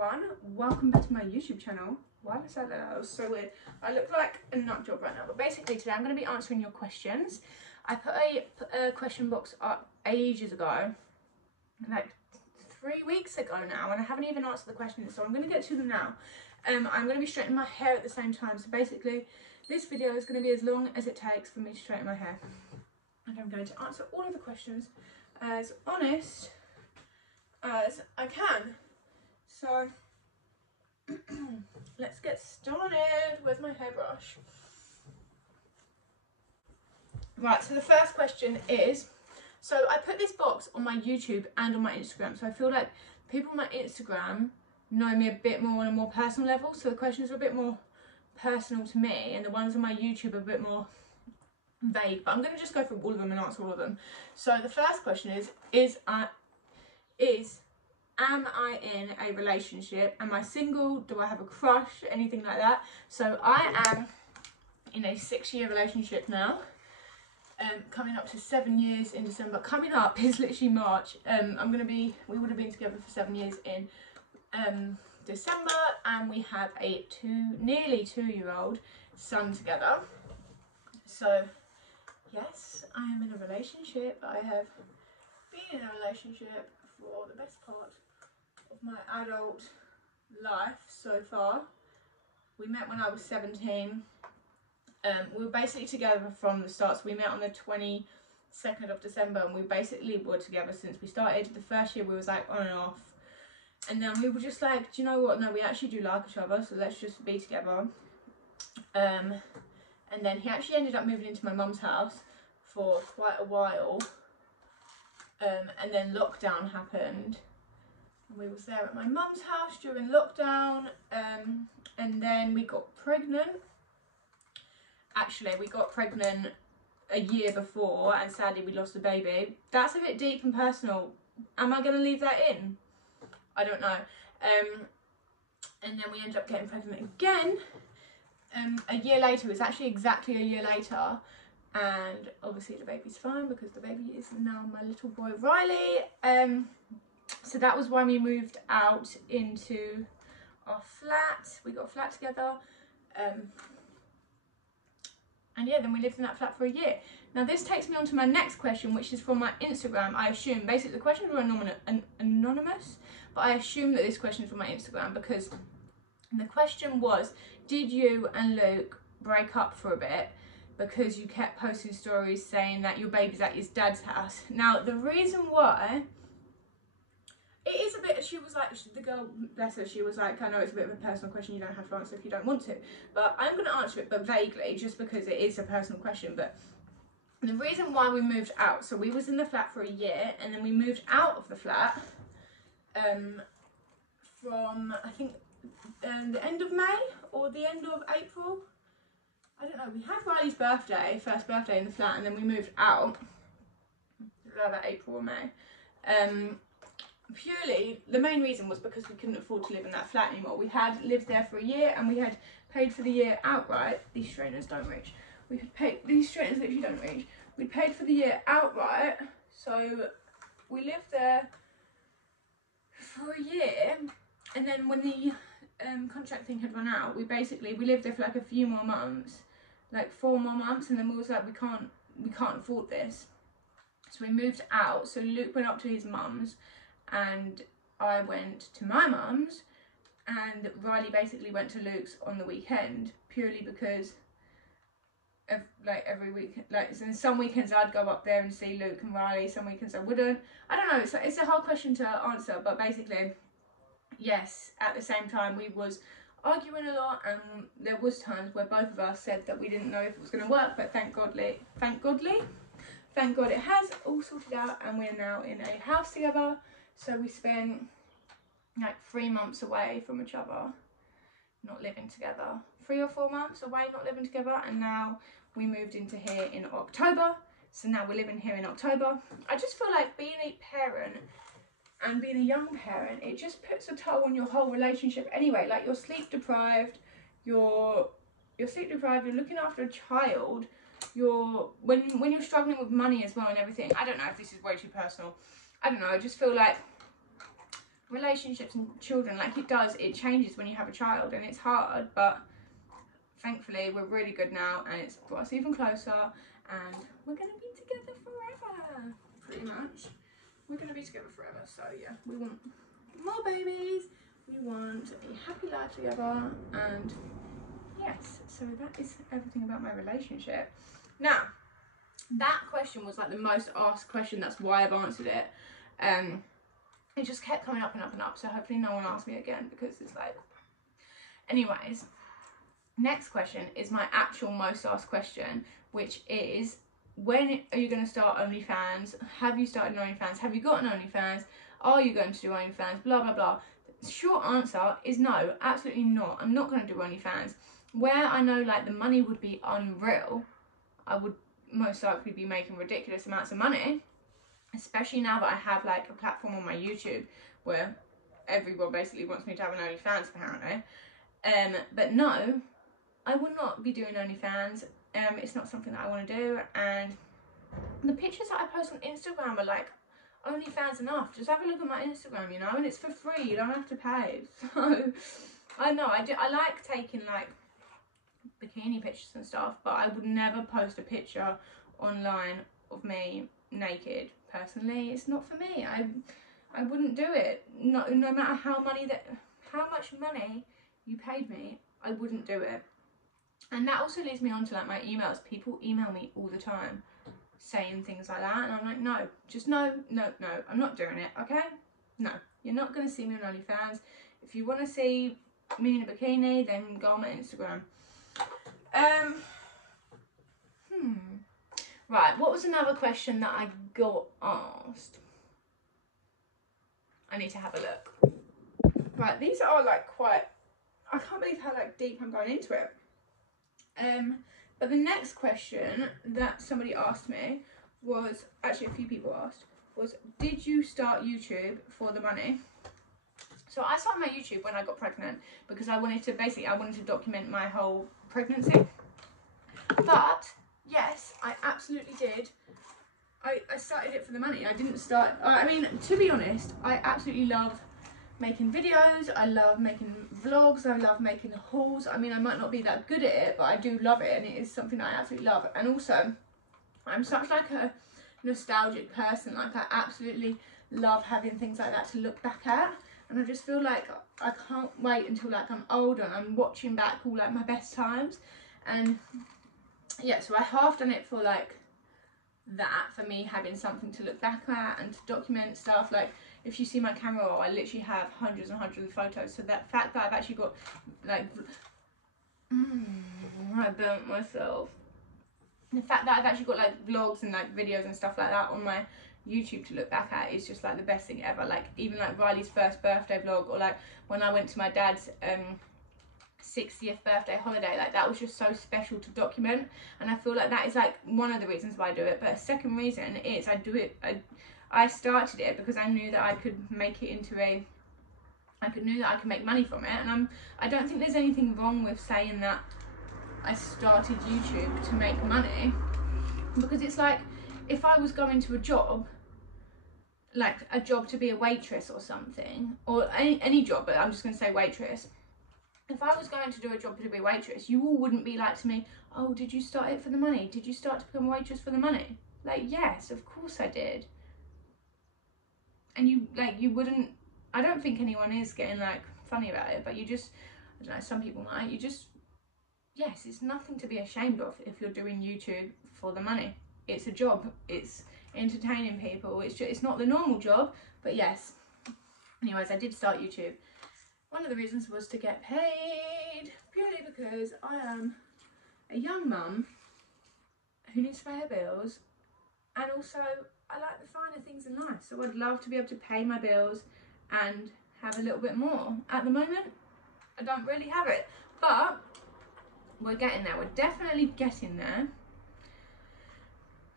everyone, welcome back to my YouTube channel. Why did I say that? That was so weird. I look like a nut job right now, but basically today I'm going to be answering your questions. I put a question box up ages ago, like 3 weeks ago now, and I haven't even answered the questions, so I'm going to get to them now. I'm going to be straightening my hair at the same time, so basically this video is going to be as long as it takes for me to straighten my hair. And I'm going to answer all of the questions as honest as I can. So let's get started. Where's my hairbrush? Right, so the first question is, so I put this box on my YouTube and on my Instagram, so I feel like people on my Instagram know me a bit more on a more personal level, so the questions are a bit more personal to me, and the ones on my YouTube are a bit more vague, but I'm going to just go through all of them and answer all of them. So the first question is am I in a relationship? Am I single? Do I have a crush? Anything like that. So I am in a 6-year relationship now. Coming up to 7 years in December. Coming up is literally March. We would have been together for 7 years in December, and we have a nearly 2-year-old son together. So yes, I am in a relationship. I have been in a relationship for the best part of my adult life so far. We met when I was 17. We were basically together from the start, so we met on the 22nd of December, and we basically were together since we started. The first year we was like on and off, and then we were just like, do you know what, no, we actually do like each other, so let's just be together. And then he actually ended up moving into my mum's house for quite a while, and then lockdown happened. We was there at my mum's house during lockdown, and then we got pregnant. Actually, we got pregnant a year before, and sadly we lost the baby. That's a bit deep and personal. Am I going to leave that in? I don't know. And then we ended up getting pregnant again. A year later, it was actually exactly a year later, and obviously the baby's fine because the baby is now my little boy Riley. So that was when we moved out into our flat. We got a flat together, and yeah, then we lived in that flat for a year. Now this takes me on to my next question, which is from my Instagram. I assume, basically the questions were anonymous, but I assume that this question is from my Instagram because the question was, did you and Luke break up for a bit because you kept posting stories saying that your baby's at his dad's house? Now the reason why, it is a bit, she was like, the girl, bless her, she was like, I know it's a bit of a personal question, you don't have to answer if you don't want to, but I'm going to answer it, but vaguely, just because it is a personal question. But the reason why we moved out, so we was in the flat for a year, and then we moved out of the flat from, I think, the end of May or the end of April. I don't know, we had Riley's first birthday in the flat, and then we moved out, either April or May. Purely, the main reason was because we couldn't afford to live in that flat anymore. We had lived there for a year, and we had paid for the year outright. These straighteners don't reach. We had paid, these straighteners literally don't reach. We paid for the year outright, so we lived there for a year, and then when the contract thing had run out, we lived there for like a few more months, like 4 more months, and then we was like, we can't afford this, so we moved out. So Luke went up to his mum's, and I went to my mum's, and Riley basically went to Luke's on the weekend, purely because of, like, every week, like, so some weekends I'd go up there and see Luke and Riley, some weekends I wouldn't. I don't know, it's a hard question to answer, but basically, yes, at the same time we was arguing a lot, and there was times where both of us said that we didn't know if it was going to work, but thank God it has all sorted out, and we're now in a house together. So we spent like 3 months away from each other, not living together. 3 or 4 months away, not living together, and now we moved into here in October. So now we're living here in October. I just feel like being a parent and being a young parent, it just puts a toll on your whole relationship anyway. Like, you're sleep deprived, you're looking after a child, when you're struggling with money as well and everything. I don't know if this is way too personal. I don't know, I just feel like relationships and children, like it changes when you have a child, and it's hard, but thankfully we're really good now, and it's brought us even closer, and we're gonna be together forever, pretty much. We're gonna be together forever, so yeah, we want more babies, we want a happy life together, and yes, so that is everything about my relationship. Now, that question was like the most asked question, that's why I've answered it. It just kept coming up and up and up, so hopefully no one asks me again, because it's like, anyways, next question is my actual most asked question, which is, when are you going to start OnlyFans? Have you started an OnlyFans? Have you got an OnlyFans? Are you going to do OnlyFans? Blah blah blah. The short answer is no, absolutely not. I'm not going to do OnlyFans. Where I know like the money would be unreal, I would most likely be making ridiculous amounts of money, especially now that I have like a platform on my YouTube where everyone basically wants me to have an OnlyFans apparently. But no, I will not be doing OnlyFans. It's not something that I want to do, and the pictures that I post on Instagram are like OnlyFans enough. Just have a look at my Instagram, you know, and it's for free. You don't have to pay. So I know I like taking like bikini pictures and stuff, but I would never post a picture online of me naked. Personally, it's not for me. I wouldn't do it. No matter how much money you paid me, I wouldn't do it. And that also leads me on to like my emails. People email me all the time saying things like that, and I'm like, no, just no, I'm not doing it, okay? No, you're not going to see me on OnlyFans. If you want to see me in a bikini, then go on my Instagram. Right, what was another question that I got asked? I need to have a look. Right, these are like quite, I can't believe how like deep I'm going into it. But the next question that somebody asked me was, actually a few people asked, was, did you start YouTube for the money? So I started my YouTube when I got pregnant because I wanted to document my whole pregnancy. But yes, I absolutely did. I started it for the money. I didn't start, I mean, to be honest, I absolutely love making videos, I love making vlogs, I love making hauls. I mean, I might not be that good at it, but I do love it, and it is something that I absolutely love. And also, I'm such like a nostalgic person. Like, I absolutely love having things like that to look back at, and I just feel like I can't wait until like I'm older and I'm watching back all like my best times. And yeah, so I half done it for like that, for me having something to look back at and to document stuff. Like, if you see my camera roll, I literally have hundreds and hundreds of photos. So that fact that I've actually got like I burnt myself. The fact that I've actually got like vlogs and like videos and stuff like that on my YouTube to look back at is just like the best thing ever. Like, even like Riley's first birthday vlog, or like when I went to my dad's 60th birthday holiday, like that was just so special to document. And I feel like that is like one of the reasons why I do it. But a second reason is I started it because I knew that I could make it into I knew that I could make money from it. And I don't think there's anything wrong with saying that I started YouTube to make money, because it's like, if I was going to a job, like a job to be a waitress or something, or any job, but I'm just going to say waitress. If I was going to do a job to be a waitress, you all wouldn't be like to me, oh, did you start it for the money? Did you start to become a waitress for the money? Like, yes, of course I did. And you wouldn't, I don't think anyone is getting like funny about it, but you just, I don't know, some people might, yes, it's nothing to be ashamed of if you're doing YouTube for the money. It's a job, it's entertaining people, it's not the normal job, but yes. Anyways, I did start YouTube. One of the reasons was to get paid, purely because I am a young mum who needs to pay her bills, and also I like the finer things in life, so I'd love to be able to pay my bills and have a little bit more. At the moment, I don't really have it, but we're getting there. We're definitely getting there.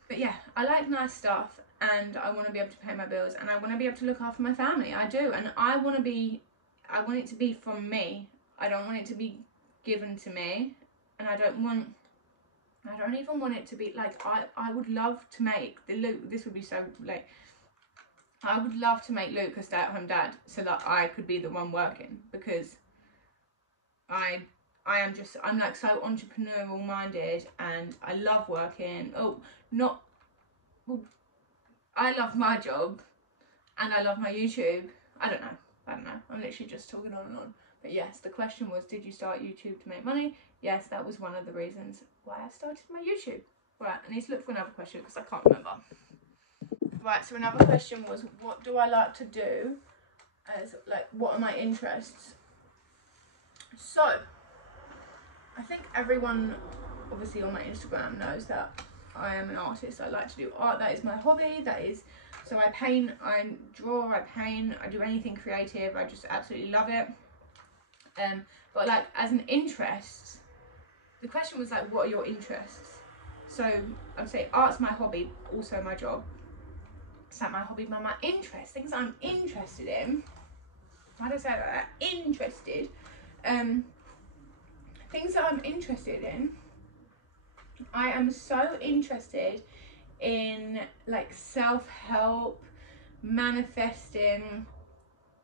But yeah, I like nice stuff, and I want to be able to pay my bills, and I want to be able to look after my family. I do, and I want it to be from me. I don't want it to be given to me, and I don't even want it to be like, I would love to make this would be so like, I would love to make Luke a stay-at-home dad so that I could be the one working, because I'm like so entrepreneurial minded, and I love working. I love my job and I love my YouTube. I don't know. I'm literally just talking on and on. But yes, the question was, did you start YouTube to make money? Yes, that was one of the reasons why I started my YouTube. Right, I need to look for another question because I can't remember. Right, so another question was, what do I like to do? As like, what are my interests? So, I think everyone, obviously on my Instagram, knows that I am an artist. I like to do art. That is my hobby. That is, so I paint, I draw, I paint, I do anything creative. I just absolutely love it. But like as an interest, the question was like, what are your interests? So I'd say art's my hobby, also my job. It's like my hobby, but my interest, things I'm interested in. How do I say that? Interested. Things that I'm interested in. I am so interested in like self-help, manifesting,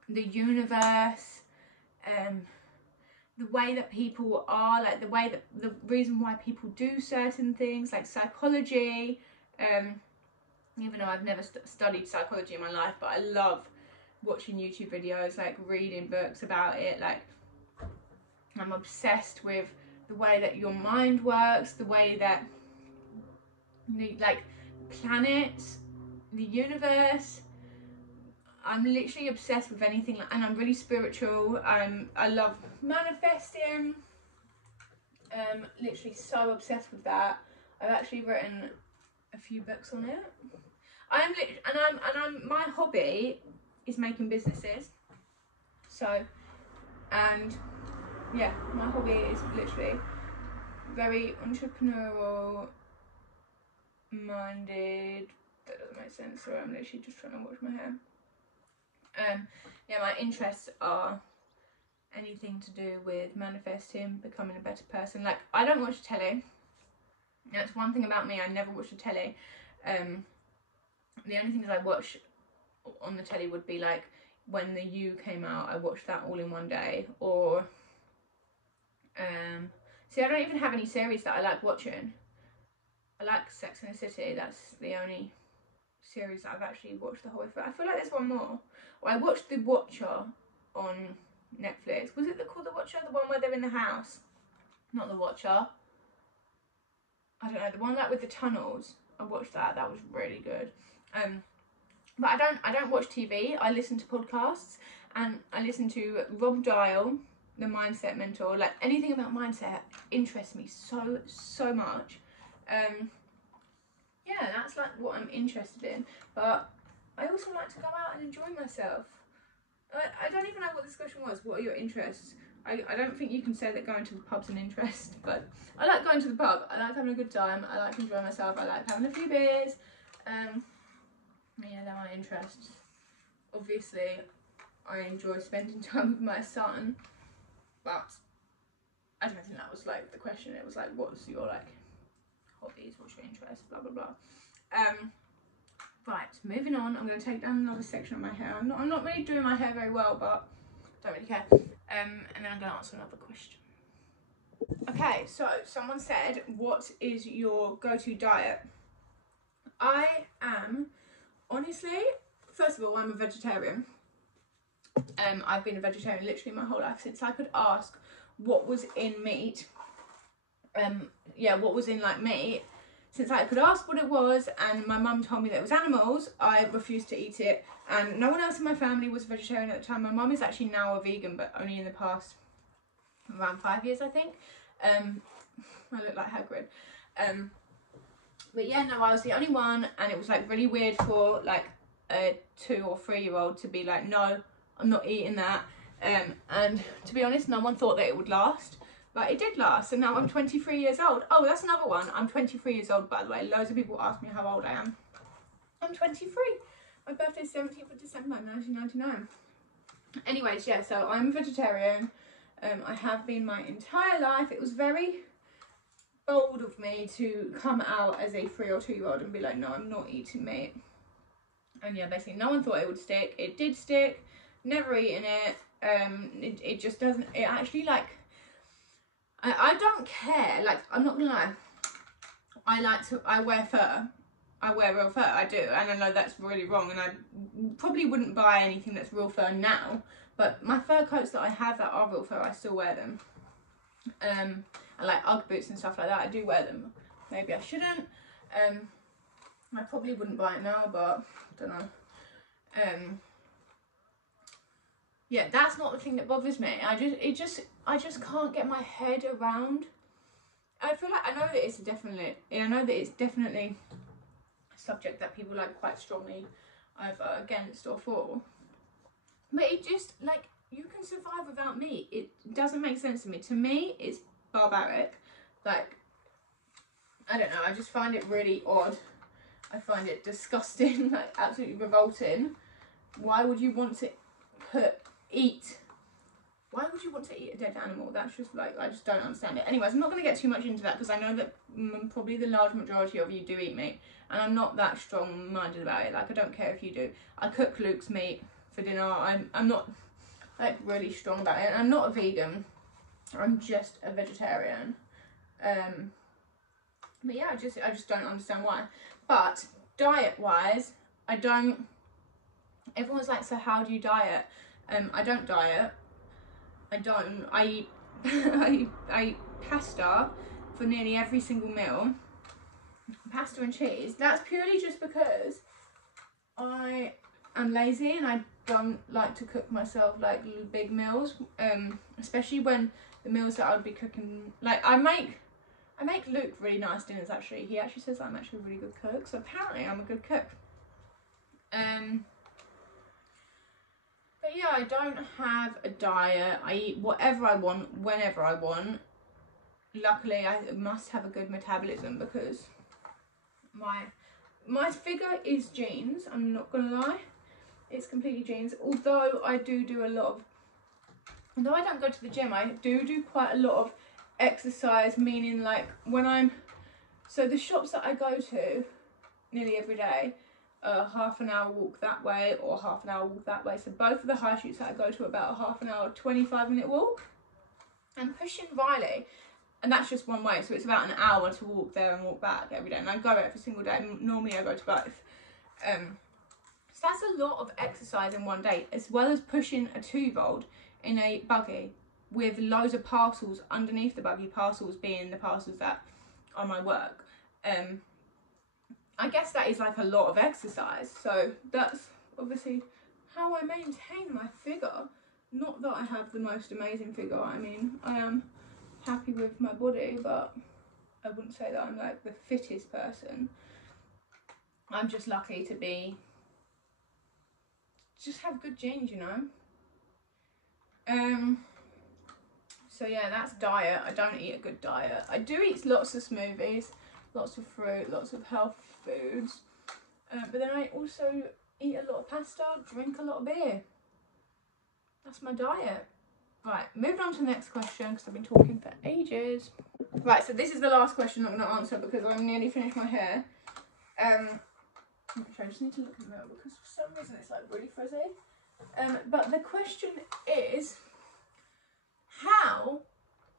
the universe, the way that people are, like the reason why people do certain things, like psychology. Even though I've never studied psychology in my life, but I love watching YouTube videos, like reading books about it. Like I'm obsessed with the way that your mind works, the way that, you know, like planets, the universe. I'm literally obsessed with anything, and I'm really spiritual. I love manifesting. Literally so obsessed with that. I've actually written a few books on it. My hobby is making businesses. So, and yeah, my hobby is literally very entrepreneurial minded. That doesn't make sense. So I'm literally just trying to wash my hair. Yeah, my interests are anything to do with manifesting, becoming a better person. Like, I don't watch telly. That's one thing about me. I never watch the telly. The only things I watch on the telly would be like when The You came out. I watched that all in one day. Or see, I don't even have any series that I like watching. I like Sex and the City. That's the only series that I've actually watched the whole way through. I feel like there's one more. Well, I watched The Watcher on Netflix. Was it called The Watcher? The one where they're in the house? Not The Watcher. I don't know, the one like with the tunnels. I watched that. That was really good. But I don't watch TV. I listen to podcasts, and I listen to Rob Dial, the mindset mentor. Like anything about mindset interests me so much. Yeah, that's like what I'm interested in. But I also like to go out and enjoy myself. I don't even know what this question was. What are your interests? I don't think you can say that going to the pub's an interest, but I like going to the pub. I like having a good time. I like enjoying myself. I like having a few beers. Yeah, they're my interests. Obviously, I enjoy spending time with my son, but I don't think that was like the question. It was like, what's your like hobbies? What's your interests? Blah blah blah. Right, moving on. I'm going to take down another section of my hair. I'm not really doing my hair very well, but don't really care. And then I'm going to answer another question. Okay, so someone said, what is your go-to diet? I am, honestly, first of all, I'm a vegetarian. I've been a vegetarian literally my whole life since I could ask what was in meat. What was in like meat. Since I could ask what it was, and my mum told me that it was animals, I refused to eat it. And no one else in my family was vegetarian at the time. My mum is actually now a vegan, but only in the past around 5 years, I think. I look like Hagrid. But yeah, no, I was the only one, and it was like really weird for like a 2 or 3 year old to be like, no, I'm not eating that. And to be honest, no one thought that it would last. But it did last, and now I'm 23 years old. Oh, that's another one. I'm 23 years old, by the way. Loads of people ask me how old I am. I'm 23. My birthday is 17th of December, 1999. Anyways, yeah, so I'm a vegetarian. I have been my entire life. It was very bold of me to come out as a 3 or 2 year old and be like, no, I'm not eating meat. And yeah, basically no one thought it would stick. It did stick. Never eaten it. It just doesn't, it actually like, I don't care, like, I'm not gonna lie, I wear fur, I wear real fur, I do, and I know that's really wrong, and I probably wouldn't buy anything that's real fur now, but my fur coats that I have that are real fur, I still wear them. And like Ugg boots and stuff like that, I do wear them. Maybe I shouldn't. I probably wouldn't buy it now, but I don't know. Yeah, that's not the thing that bothers me. I just can't get my head around. I feel like I know that it's definitely a subject that people like quite strongly either against or for. But it just, like, you can survive without meat. It doesn't make sense to me. To me, it's barbaric. Like, I don't know, I just find it really odd. I find it disgusting, like absolutely revolting. Why would you want to why would you want to eat a dead animal? That's just like, I just don't understand it. Anyways, I'm not going to get too much into that because I know that probably the large majority of you do eat meat, and I'm not that strong-minded about it. Like, I don't care if you do. I cook Luke's meat for dinner. I'm not like really strong about it. I'm not a vegan. I'm just a vegetarian. But yeah, I just don't understand why. But diet-wise, I don't. Everyone's like, so how do you diet? I don't diet. I eat I eat pasta for nearly every single meal. Pasta and cheese. That's purely just because I am lazy and I don't like to cook myself like big meals. Especially when the meals that I would be cooking, like I make Luke really nice dinners actually. He actually says that I'm actually a really good cook, so apparently I'm a good cook. But yeah, I don't have a diet. I eat whatever I want, whenever I want. Luckily, I must have a good metabolism because my figure is genes. I'm not gonna lie, it's completely genes. Although I do a lot of, although I don't go to the gym, I do quite a lot of exercise. Meaning like so the shops that I go to nearly every day. Half an hour walk that way or half an hour walk that way. So both of the high streets that I go to are about a half an hour, 25-minute walk. I'm pushing Riley, and that's just one way. So it's about an hour to walk there and walk back every day. And I go every single day. Normally I go to both. So that's a lot of exercise in one day, as well as pushing a 2-year-old in a buggy with loads of parcels underneath the buggy, parcels being the parcels that are my work. I guess that is like a lot of exercise, so that's obviously how I maintain my figure. Not that I have the most amazing figure. I mean, I am happy with my body, but I wouldn't say that I'm like the fittest person. I'm just lucky to just have good genes, you know. So yeah, that's diet. I don't eat a good diet. I do eat lots of smoothies, lots of fruit, lots of health foods, but then I also eat a lot of pasta, drink a lot of beer. That's my diet. Right, moving on to the next question because I've been talking for ages. Right, so this is the last question I'm going to answer because I'm nearly finished my hair. Actually, I just need to look at the mirror because for some reason it's like really frizzy. But the question is, how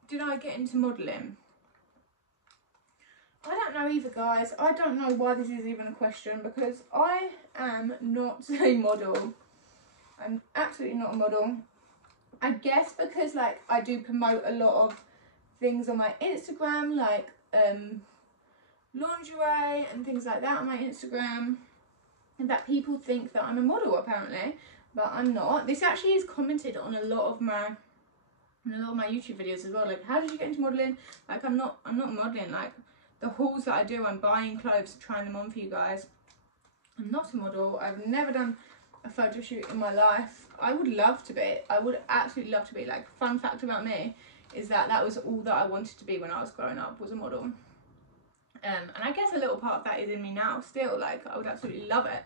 did I get into modelling? I don't know either, guys. I don't know why this is even a question because I am not a model. I'm absolutely not a model. I guess because like I do promote a lot of things on my Instagram, like lingerie and things like that on my Instagram, and that people think that I'm a model apparently, but I'm not. This actually is commented on a lot of my YouTube videos as well. Like, how did you get into modelling? Like, I'm not modelling. Like, the hauls that I do, I'm buying clothes, trying them on for you guys. I'm not a model. I've never done a photo shoot in my life. I would love to be. I would absolutely love to be. Like, fun fact about me is that that was all that I wanted to be when I was growing up, was a model. And I guess a little part of that is in me now still. Like, I would absolutely love it.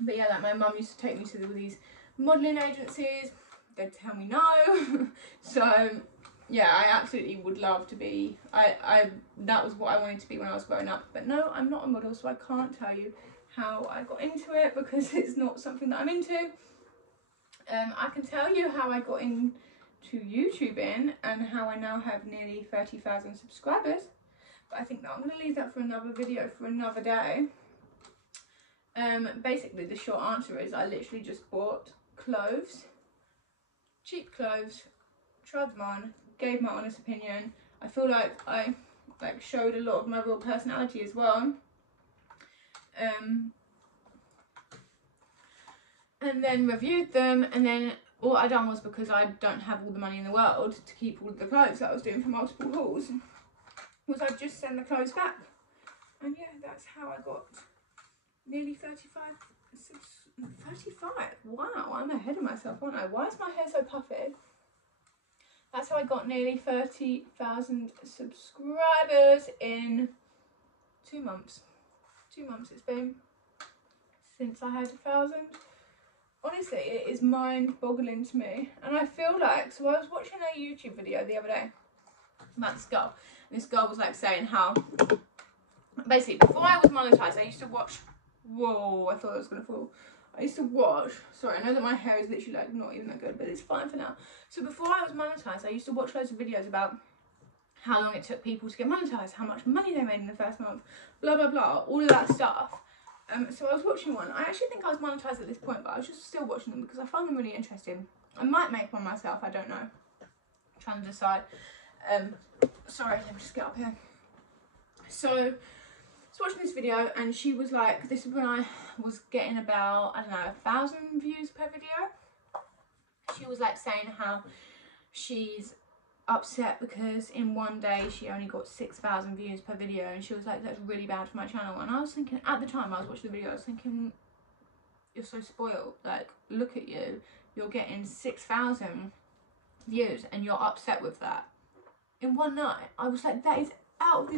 But yeah, like my mum used to take me to these modelling agencies. They'd tell me no. So yeah, I absolutely would love to be. That was what I wanted to be when I was growing up. But no, I'm not a model, so I can't tell you how I got into it because it's not something that I'm into. I can tell you how I got into YouTubing and how I now have nearly 30,000 subscribers, but I think that I'm going to leave that for another video for another day. Basically the short answer is I literally just bought clothes, cheap clothes, tried them on, gave my honest opinion. I feel like I showed a lot of my real personality as well. And then reviewed them, and then all I done was, because I don't have all the money in the world to keep all of the clothes that I was doing for multiple hauls, was I'd just send the clothes back. And yeah, that's how I got nearly 35. Wow, I'm ahead of myself, aren't I? Why is my hair so puffy? That's how I got nearly 30,000 subscribers in 2 months. 2 months it's been since I had 1,000. Honestly, it is mind-boggling to me. And I feel like, so I was watching a YouTube video the other day about this girl. And this girl was like saying how, basically, before I was monetized, I used to watch, whoa, I thought I was going to fall. I used to watch, sorry, I know that my hair is literally like not even that good, but it's fine for now. So before I was monetized, I used to watch loads of videos about how long it took people to get monetized, how much money they made in the first month, blah, blah, blah, all of that stuff. So I was watching one. I actually think I was monetized at this point, but I was just still watching them because I found them really interesting. I might make one myself, I don't know. I'm trying to decide. Sorry, let me just get up here. So I was watching this video, and she was like, this is when I was getting about, I don't know, 1,000 views per video. She was like saying how she's upset because in one day she only got 6,000 views per video, and she was like, that's really bad for my channel. And I was thinking, at the time I was watching the video, I was thinking, you're so spoiled, like, look at you, you're getting 6,000 views and you're upset with that in one night. I was like, that is out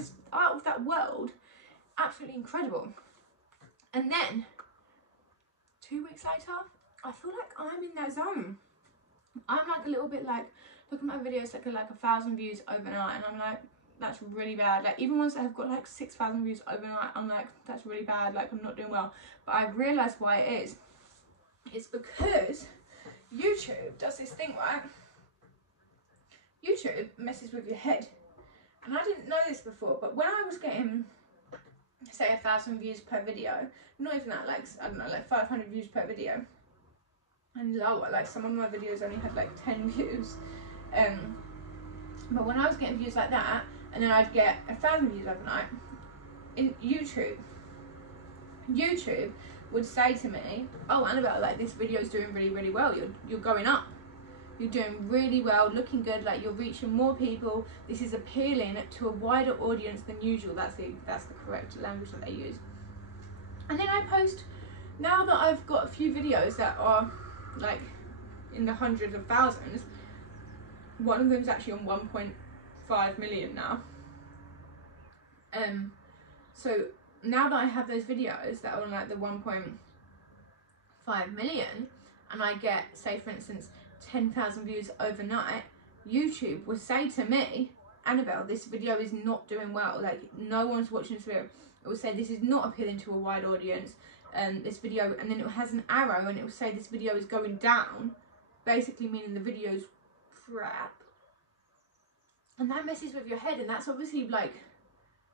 of that world, absolutely incredible. And then 2 weeks later, I feel like I'm in that zone. I'm like a little bit like, look at my videos that get like 1,000 views overnight, and I'm like, that's really bad. Like, even ones that have got like 6,000 views overnight, I'm like, that's really bad, like, I'm not doing well. But I've realised why it is. It's because YouTube does this thing, right? YouTube messes with your head. And I didn't know this before, but when I was getting, say, 1,000 views per video, not even that, like, I don't know, like 500 views per video, and lower, like some of my videos only had like 10 views. But when I was getting views like that, and then I'd get 1,000 views overnight, in YouTube would say to me, oh, Annabelle, like, this video is doing really, really well. You're going up. You're doing really well, looking good, like, you're reaching more people. This is appealing to a wider audience than usual. That's the correct language that they use. And then I post, now that I've got a few videos that are like in the hundreds of thousands, one of them's actually on 1.5 million now. So now that I have those videos that are on like the 1.5 million, and I get, say for instance, 10,000 views overnight, YouTube will say to me, Annabelle, this video is not doing well, like, no one's watching this video. It will say this is not appealing to a wide audience, this video, and then it has an arrow and it will say this video is going down, basically meaning the video's crap. And that messes with your head, and that's obviously like,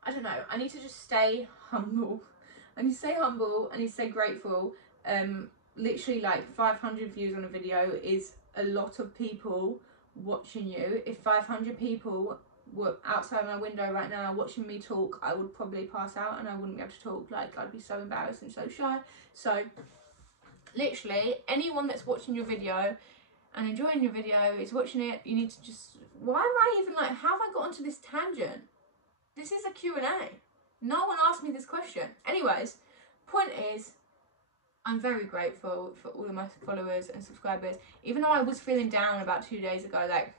I don't know, I need to just stay humble. I need to stay humble, I need to stay grateful. Literally like 500 views on a video is a lot of people watching you. If 500 people were outside my window right now watching me talk, I would probably pass out and I wouldn't be able to talk. Like, I'd be so embarrassed and so shy. So literally anyone that's watching your video and enjoying your video is watching it, you need to just, why am I even like, how have I got onto this tangent? This is a Q&A. No one asked me this question. Anyways, point is, I'm very grateful for all of my followers and subscribers. Even though I was feeling down about 2 days ago, like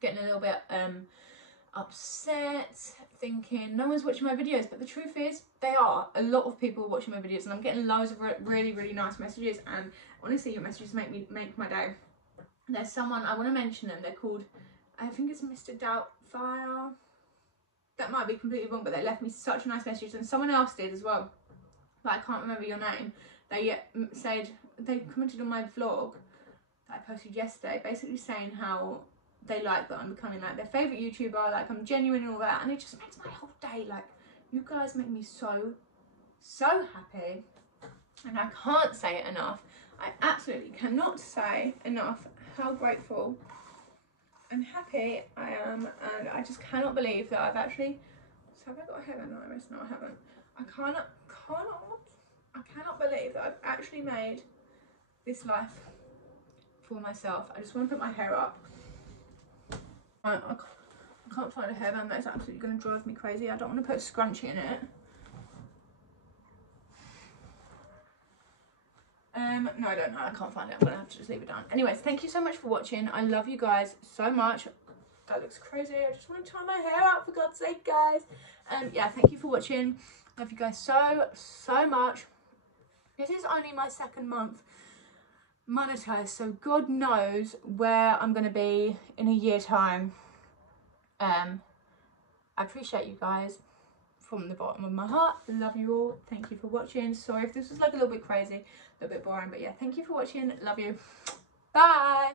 getting a little bit upset, thinking no one's watching my videos, but the truth is they are. A lot of people are watching my videos, and I'm getting loads of really, really nice messages, and honestly your messages make my day. There's someone, I want to mention them, they're called, I think it's Mr. Doubtfire. That might be completely wrong, but they left me such a nice message, and someone else did as well. but I can't remember your name. They said, they commented on my vlog that I posted yesterday, basically saying how they like that I'm becoming like their favourite YouTuber, like I'm genuine and all that, and it just makes my whole day, like, you guys make me so happy, and I can't say it enough. I absolutely cannot say enough how grateful and happy I am, and I just cannot believe that I've actually, so have I got a hair on my wrist? No, I haven't. I cannot believe that I've actually made this life for myself. I just want to put my hair up. I can't find a hairband. That's absolutely going to drive me crazy. I don't want to put a scrunchie in it. No, I don't know. I can't find it. I'm going to have to just leave it down. Anyways, thank you so much for watching. I love you guys so much. That looks crazy. I just want to tie my hair out, for God's sake, guys. Yeah, thank you for watching. Love you guys so much. This is only my 2nd month monetized, so God knows where I'm going to be in a year time. I appreciate you guys from the bottom of my heart. Love you all. Thank you for watching. Sorry if this was like a little bit crazy, a little bit boring, but yeah, thank you for watching. Love you. Bye.